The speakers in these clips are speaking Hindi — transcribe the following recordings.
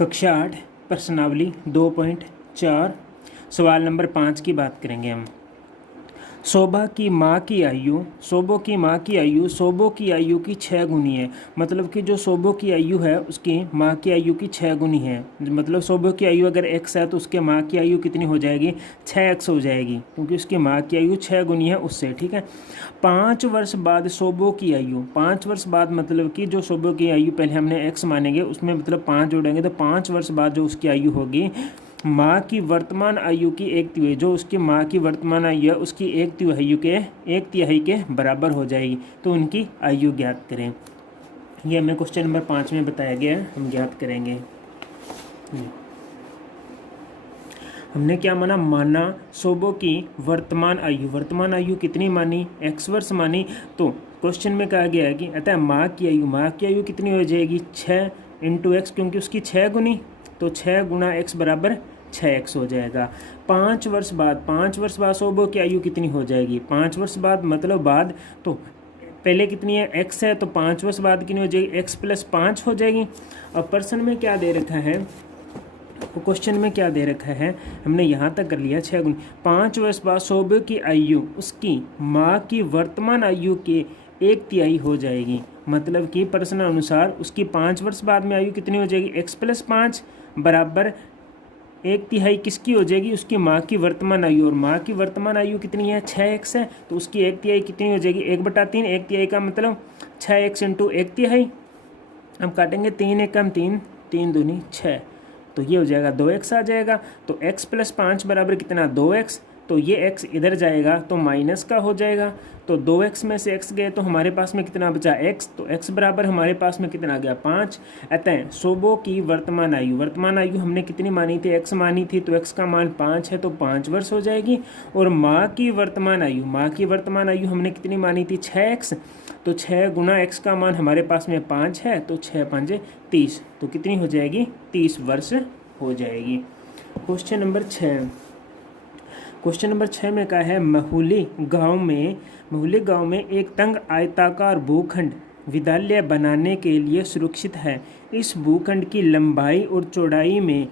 कक्षा 8 प्रश्नावली 2.4 सवाल नंबर 5 की बात करेंगे हम। शोभा की माँ की आयु शोभो की आयु की 6 गुनी है। मतलब कि जो शोभो की आयु है उसकी माँ की आयु की 6 गुनी है। मतलब शोभो की आयु अगर x है तो उसके माँ की आयु कितनी हो जाएगी, 6x हो जाएगी, क्योंकि उसकी माँ की आयु 6 गुनी है उससे। ठीक है। 5 वर्ष बाद शोभो की आयु, 5 वर्ष बाद मतलब कि जो शोभो की आयु पहले हमने x मानेंगे, उसमें मतलब 5 जोड़ेंगे तो 5 वर्ष बाद जो उसकी आयु होगी, माँ की वर्तमान आयु की 1/3, जो उसकी माँ की वर्तमान आयु है उसकी 1/3 के बराबर हो जाएगी। तो उनकी आयु ज्ञात करें। ये हमें क्वेश्चन नंबर 5 में बताया गया है, हम ज्ञात करेंगे। हमने क्या माना शोभो की वर्तमान आयु कितनी मानी, x वर्ष मानी। तो क्वेश्चन में कहा गया है कि अतः माँ की आयु कितनी हो जाएगी, 6 × x, क्योंकि उसकी 6 गुनी, तो 6 × x बराबर 6x हो जाएगा। 5 वर्ष बाद शोभो की आयु कितनी हो जाएगी, 5 वर्ष बाद मतलब बाद, तो पहले कितनी है, x है, तो 5 वर्ष बाद कितनी हो जाएगी, x + 5 हो जाएगी। अब प्रश्न में क्या दे रखा है, तो क्वेश्चन में क्या दे रखा है, हमने यहाँ तक कर लिया 6 गुनी। 5 वर्ष बाद शोभो की आयु उसकी माँ की वर्तमान आयु के 1/3 हो जाएगी। मतलब कि प्रश्न अनुसार उसकी 5 वर्ष बाद में आयु कितनी हो जाएगी, x + 5 बराबर 1/3 किसकी हो जाएगी, उसकी माँ की वर्तमान आयु। और माँ की वर्तमान आयु कितनी है, 6x है, तो उसकी 1/3 कितनी हो जाएगी, 1/3। 1/3 का मतलब 6x × 1/3। हम काटेंगे 3 × 1 = 3, 3 दूनी 6, तो ये हो जाएगा 2x आ जाएगा। तो x + 5 बराबर कितना, 2x। तो ये x इधर जाएगा तो माइनस का हो जाएगा, तो 2x में से x गए तो हमारे पास में कितना बचा, x। तो x बराबर हमारे पास में कितना आ गया, 5। अतः शोभो की वर्तमान आयु हमने कितनी मानी थी, x मानी थी, तो x का मान 5 है, तो 5 वर्ष हो जाएगी। और माँ की वर्तमान आयु हमने कितनी मानी थी, 6x, तो 6 × x का मान हमारे पास में 5 है, तो 6 × 5 = 30, तो कितनी हो जाएगी, 30 वर्ष हो जाएगी। क्वेश्चन नंबर 6 में कहा है, महुली गांव में एक तंग आयताकार भूखंड विद्यालय बनाने के लिए सुरक्षित है। इस भूखंड की लंबाई और चौड़ाई में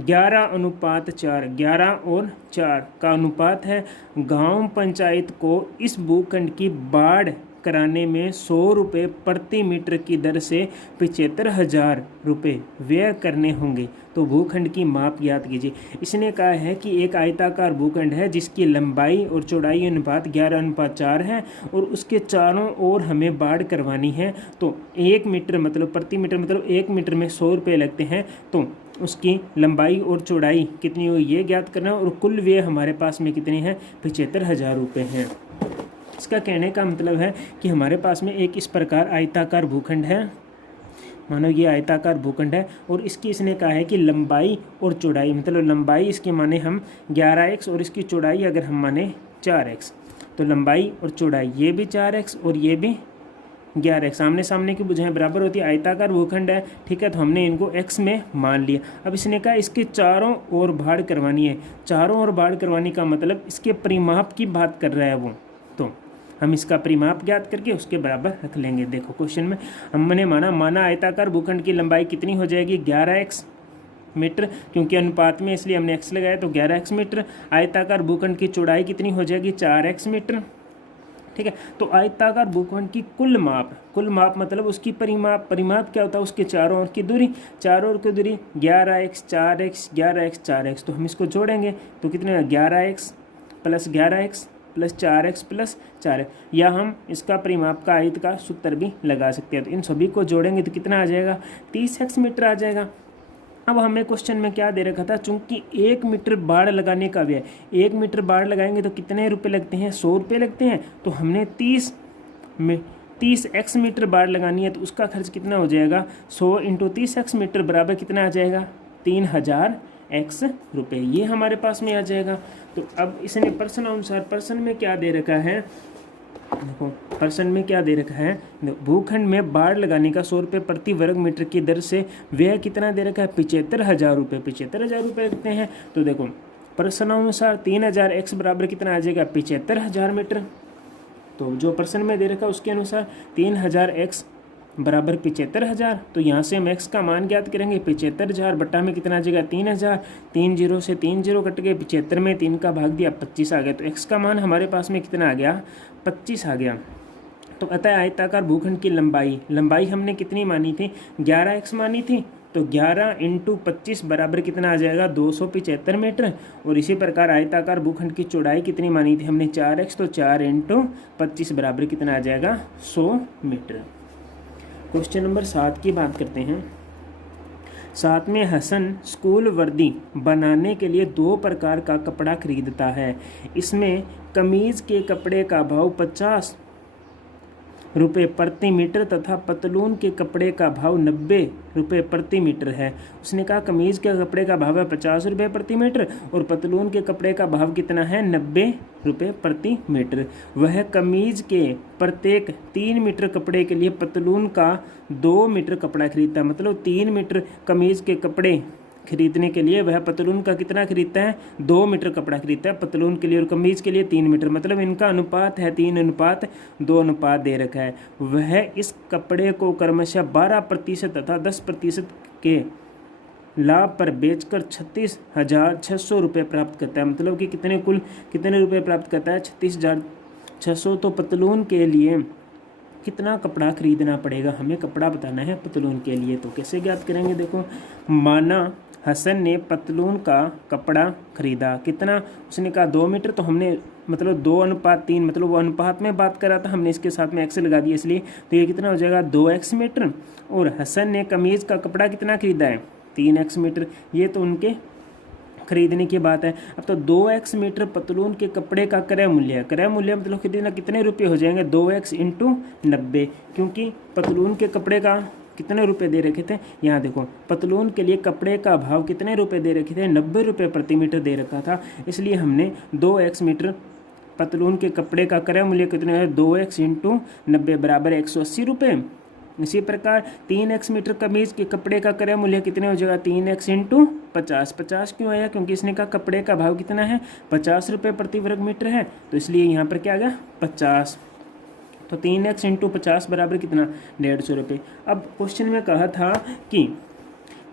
11:4, 11 और 4 का अनुपात है। गांव पंचायत को इस भूखंड की बाढ़ कराने में 100 रुपये प्रति मीटर की दर से 75,000 रुपये व्यय करने होंगे। तो भूखंड की माप ज्ञात कीजिए। इसने कहा है कि एक आयताकार भूखंड है जिसकी लंबाई और चौड़ाई अनुपात 11:4 है और उसके चारों ओर हमें बाढ़ करवानी है। तो 1 मीटर मतलब प्रति मीटर मतलब 1 मीटर में 100 रुपये लगते हैं। तो उसकी लंबाई और चौड़ाई कितनी हुई ये ज्ञात करना है, और कुल व्यय हमारे पास में कितने हैं, 75,000 रुपये हैं। इसका कहने का मतलब है कि हमारे पास में एक इस प्रकार आयताकार भूखंड है, मानो ये आयताकार भूखंड है, और इसकी इसने कहा है कि लंबाई और चौड़ाई, मतलब लंबाई इसकी माने हम 11x और इसकी चौड़ाई अगर हम माने 4x, तो लंबाई और चौड़ाई ये भी 4x और ये भी 11x, आमने सामने की भुजाएं बराबर होती है। आयताकार भूखंड है, ठीक है, तो हमने इनको x में मान लिया। अब इसने कहा इसके चारों ओर बाढ़ करवानी है। चारों ओर बाढ़ करवानी का मतलब इसके परिमाप की बात कर रहा है वो, तो हम इसका परिमाप ज्ञात करके उसके बराबर रख लेंगे। देखो क्वेश्चन में हमने माना आयताकार भूखंड की लंबाई कितनी हो जाएगी, 11x मीटर, क्योंकि अनुपात में इसलिए हमने x लगाया, तो 11x मीटर। आयताकार भूखंड की चौड़ाई कितनी हो जाएगी, 4x मीटर, ठीक है। तो आयताकार भूखंड की कुल माप मतलब उसकी परिमाप क्या होता है, उसके चारों ओर की दूरी, 11x 4x 11x 4x, तो हम इसको जोड़ेंगे तो कितने, 11x + 11x + 4x + 4x, या हम इसका परिमाप का आयत का सूत्र भी लगा सकते हैं। तो इन सभी को जोड़ेंगे तो कितना आ जाएगा, 30x मीटर आ जाएगा। अब हमें क्वेश्चन में क्या दे रखा था, चूंकि 1 मीटर बाढ़ लगाने का व्यय, 1 मीटर बाढ़ लगाएंगे तो कितने रुपए लगते हैं, 100 रुपये लगते हैं। तो हमने 30x मीटर बाढ़ लगानी है, तो उसका खर्च कितना हो जाएगा, 100 × 30x मीटर बराबर कितना आ जाएगा, 3000x रुपये, ये हमारे पास में आ जाएगा। तो अब इसने प्रश्न अनुसार प्रश्न में क्या दे रखा है, देखो प्रश्न में क्या दे रखा है, भूखंड में बाढ़ लगाने का 100 रुपये प्रति वर्ग मीटर की दर से व्यय कितना दे रखा है, 75,000 रुपये, 75,000 रुपये लगते हैं। तो देखो प्रश्नानुसार 3000x बराबर कितना आ जाएगा, 75,000 मीटर। तो जो प्रश्न में दे रखा है उसके अनुसार 3000x बराबर 75,000। तो यहाँ से हम x का मान ज्ञात करेंगे। 75,000 बटा में कितना आ जाएगा 3,000। 3 जीरो से 3 जीरो कट गए, 75 में 3 का भाग दिया 25 आ गया। तो x का मान हमारे पास में कितना आ गया 25 आ गया। तो अतः आयताकार भूखंड की लंबाई हमने कितनी मानी थी 11x मानी थी। तो 11 × 25 बराबर कितना आ जाएगा 275 मीटर। और इसी प्रकार आयताकार भूखंड की चौड़ाई कितनी मानी थी हमने 4x। तो 4 × 25 बराबर कितना आ जाएगा 100 मीटर। क्वेश्चन नंबर 7 की बात करते हैं। 7 में हसन स्कूल वर्दी बनाने के लिए 2 प्रकार का कपड़ा खरीदता है। इसमें कमीज के कपड़े का भाव 50 रुपये प्रति मीटर तथा पतलून के कपड़े का भाव 90 रुपये प्रति मीटर है। उसने कहा कमीज के कपड़े का भाव है 50 रुपये प्रति मीटर और पतलून के कपड़े का भाव कितना है 90 रुपये प्रति मीटर। वह कमीज के प्रत्येक 3 मीटर कपड़े के लिए पतलून का 2 मीटर कपड़ा खरीदता है। मतलब 3 मीटर कमीज के कपड़े खरीदने के लिए वह पतलून का कितना खरीदता है 2 मीटर कपड़ा खरीदता है पतलून के लिए, और कमीज के लिए 3 मीटर। मतलब इनका अनुपात है 3:2 अनुपात दे रखा है। वह इस कपड़े को क्रमशः 12% तथा 10% के लाभ पर बेचकर 36,600 रुपये प्राप्त करता है। मतलब कि कितने रुपये प्राप्त करता है 36,600। तो पतलून के लिए कितना कपड़ा खरीदना पड़ेगा, हमें कपड़ा बताना है पतलून के लिए। तो कैसे ज्ञात करेंगे, देखो माना हसन ने पतलून का कपड़ा खरीदा, कितना उसने कहा 2 मीटर। तो हमने मतलब 2:3 मतलब वो अनुपात में बात कर रहा था, हमने इसके साथ में एक्स लगा दिया इसलिए। तो ये कितना हो जाएगा 2x मीटर। और हसन ने कमीज का कपड़ा कितना खरीदा है 3x मीटर। ये तो उनके खरीदने की बात है। अब तो 2x मीटर पतलून के कपड़े का क्रय मूल्य है। क्रय मूल्य मतलब खरीदना कितने रुपये हो जाएंगे 2x × 90, क्योंकि पतलून के कपड़े का कितने रुपए दे रखे थे, यहाँ देखो पतलून के लिए कपड़े का भाव कितने रुपए दे रखे थे 90 रुपये प्रति मीटर दे रखा था। इसलिए हमने 2x मीटर पतलून के कपड़े का क्रय मूल्य कितने है 2x × 90 बराबर 180 रुपये। इसी प्रकार 3x मीटर कमीज के कपड़े का क्रय मूल्य कितने हो जाएगा 3x × 50। 50 क्यों आया, क्योंकि इसने कहा कपड़े का भाव कितना है 50 रुपये प्रति वर्ग मीटर है। तो इसलिए यहाँ पर क्या आ गया 50। तो 3x × 50 बराबर कितना 150 रुपये। अब क्वेश्चन में कहा था कि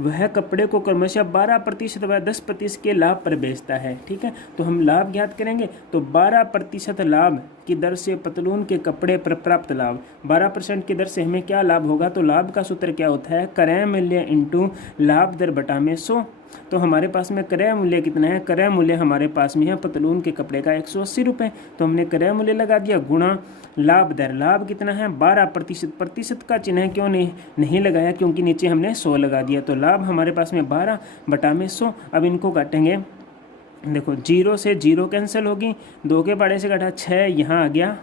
वह कपड़े को क्रमशः 12% व 10% के लाभ पर बेचता है। ठीक है, तो हम लाभ ज्ञात करेंगे। तो 12% लाभ की दर से पतलून के कपड़े पर प्राप्त लाभ, 12% की दर से हमें क्या लाभ होगा। तो लाभ का सूत्र क्या होता है क्रय मूल्य × लाभ दर बटा में 100। तो हमारे पास में क्रय मूल्य कितना है, क्रय मूल्य हमारे पास में है पतलून के कपड़े का 180 रुपये। तो हमने क्रय मूल्य लगा दिया गुणा लाभ दर। लाभ कितना है 12%। प्रतिशत का चिन्ह क्यों नहीं लगाया, क्योंकि नीचे हमने 100 लगा दिया। तो लाभ हमारे पास में 12 बटा में 100। अब इनको काटेंगे, देखो 0 से 0 कैंसिल होगी, 2 के बाड़े से काटा 6, यहाँ आ गया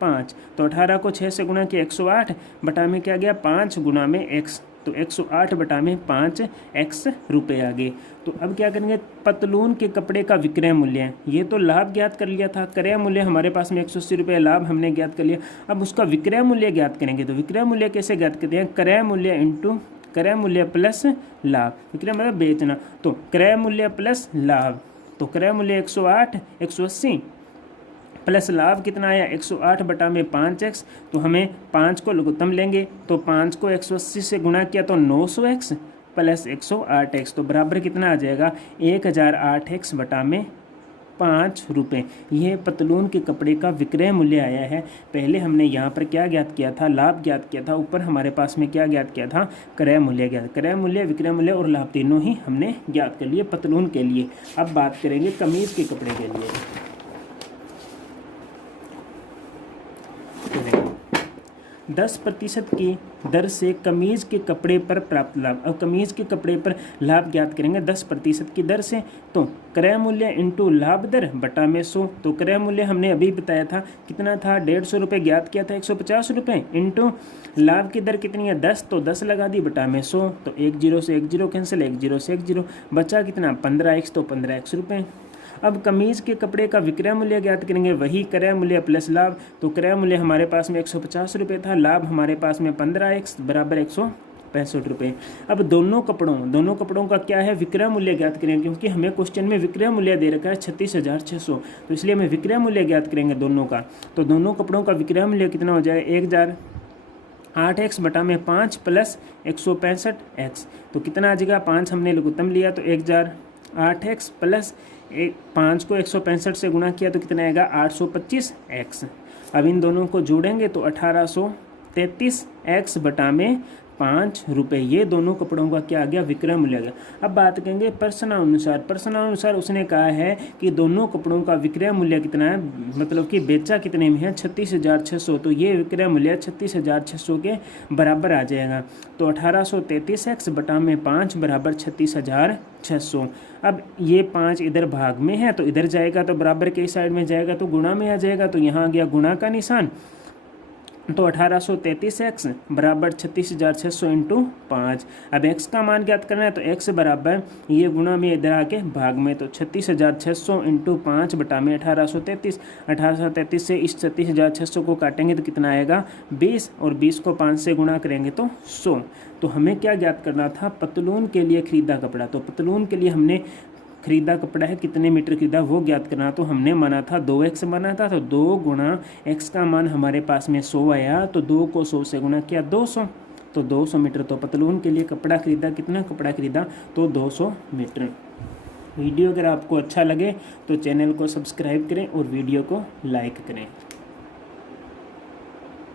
5। तो 18 को 6 से गुणा किया 108 बटा में क्या गया 5 गुणा में x। तो 108 बटा में 5x रुपये आ गए। तो अब क्या करेंगे पतलून के कपड़े का विक्रय मूल्य, ये तो लाभ ज्ञात कर लिया था, क्रय मूल्य हमारे पास में 180 रुपये लाभ हमने ज्ञात कर लिया। अब उसका विक्रय मूल्य ज्ञात करेंगे। तो विक्रय मूल्य कैसे ज्ञात करते हैं, क्रय मूल्य × क्रय मूल्य प्लस लाभ। विक्रय मतलब बेचना, तो क्रय मूल्य प्लस लाभ। तो क्रय मूल्य 180 प्लस लाभ कितना आया 108 बटा में 5x। तो हमें 5 को लघुत्तम लेंगे, तो 5 को 180 से गुणा किया तो 900x प्लस 108x। तो बराबर कितना आ जाएगा 1008x बटा में 5 रुपये। यह पतलून के कपड़े का विक्रय मूल्य आया है। पहले हमने यहाँ पर क्या ज्ञात किया था, लाभ ज्ञात किया था। ऊपर हमारे पास में क्या ज्ञात किया था, क्रय मूल्य ज्ञात। क्रय मूल्य, विक्रय मूल्य और लाभ तीनों ही हमने ज्ञात कर लिए पतलून के लिए। अब बात करेंगे कमीज के कपड़े के लिए। 10% की दर से कमीज के कपड़े पर प्राप्त लाभ। अब कमीज के कपड़े पर लाभ ज्ञात करेंगे 10% की दर से। तो क्रय मूल्य × लाभ दर बटा में 100। तो क्रय मूल्य हमने अभी बताया था कितना था 150 रुपये ज्ञात किया था 150 रुपये × लाभ की दर कितनी है 10। तो 10 लगा दी बटा में 100। तो 1 0 से 1 0 कैंसिल, 1 0 से 1 0 बचा कितना 15x। तो 15x रुपये। अब कमीज के कपड़े का विक्रय मूल्य ज्ञात करेंगे, वही क्रय मूल्य प्लस लाभ। तो क्रय मूल्य हमारे पास में 150 रुपये था, लाभ हमारे पास में 15x बराबर 165 रुपये। अब दोनों कपड़ों का क्या है विक्रय मूल्य ज्ञात करेंगे, क्योंकि हमें क्वेश्चन में विक्रय मूल्य दे रखा है 36,600। तो इसलिए हमें विक्रय मूल्य ज्ञात करेंगे दोनों का। तो दोनों कपड़ों का विक्रय मूल्य कितना हो जाए 8x बटा में 5 प्लस 165x, तो कितना आ जाएगा, 5 हमने लघुत्तम लिया तो 1000, 8x प्लस 5 को 165 से गुणा किया तो कितना आएगा 825x। अब इन दोनों को जोड़ेंगे तो 1833x बटा में 5 रुपये, ये दोनों कपड़ों का क्या आ गया, विक्रय मूल्य आ गया। अब बात करेंगे प्रश्नानुसार। प्रश्नानुसार उसने कहा है कि दोनों कपड़ों का विक्रय मूल्य कितना है, मतलब कि बेचा कितने में है, 36,600, तो ये विक्रय मूल्य 36,600 के बराबर आ जाएगा। तो 1833x बटा में 5 बराबर 36,600। अब ये 5 इधर भाग में है तो इधर जाएगा, तो बराबर के साइड में जाएगा तो गुणा में आ जाएगा, तो यहाँ आ गया गुणा का निशान। तो 1833x बराबर 36,600 इंटू 5। अब x का मान ज्ञात करना है तो x बराबर ये गुणा में इधर आके भाग में, तो 36,600 इंटू 5 बटा में 1833। 1833 से इस 36,600 को काटेंगे तो कितना आएगा 20, और 20 को 5 से गुणा करेंगे तो 100। तो हमें क्या ज्ञात करना था, पतलून के लिए खरीदा कपड़ा। तो पतलून के लिए हमने खरीदा कपड़ा है, कितने मीटर खरीदा वो ज्ञात करना। तो हमने माना था 2x माना था, तो 2 गुणा x का मान हमारे पास में 100 आया, तो 2 को 100 से गुणा किया 200, तो 200 मीटर। तो पतलून के लिए कपड़ा खरीदा, कितना कपड़ा खरीदा, तो 200 मीटर। वीडियो अगर आपको अच्छा लगे तो चैनल को सब्सक्राइब करें और वीडियो को लाइक करें।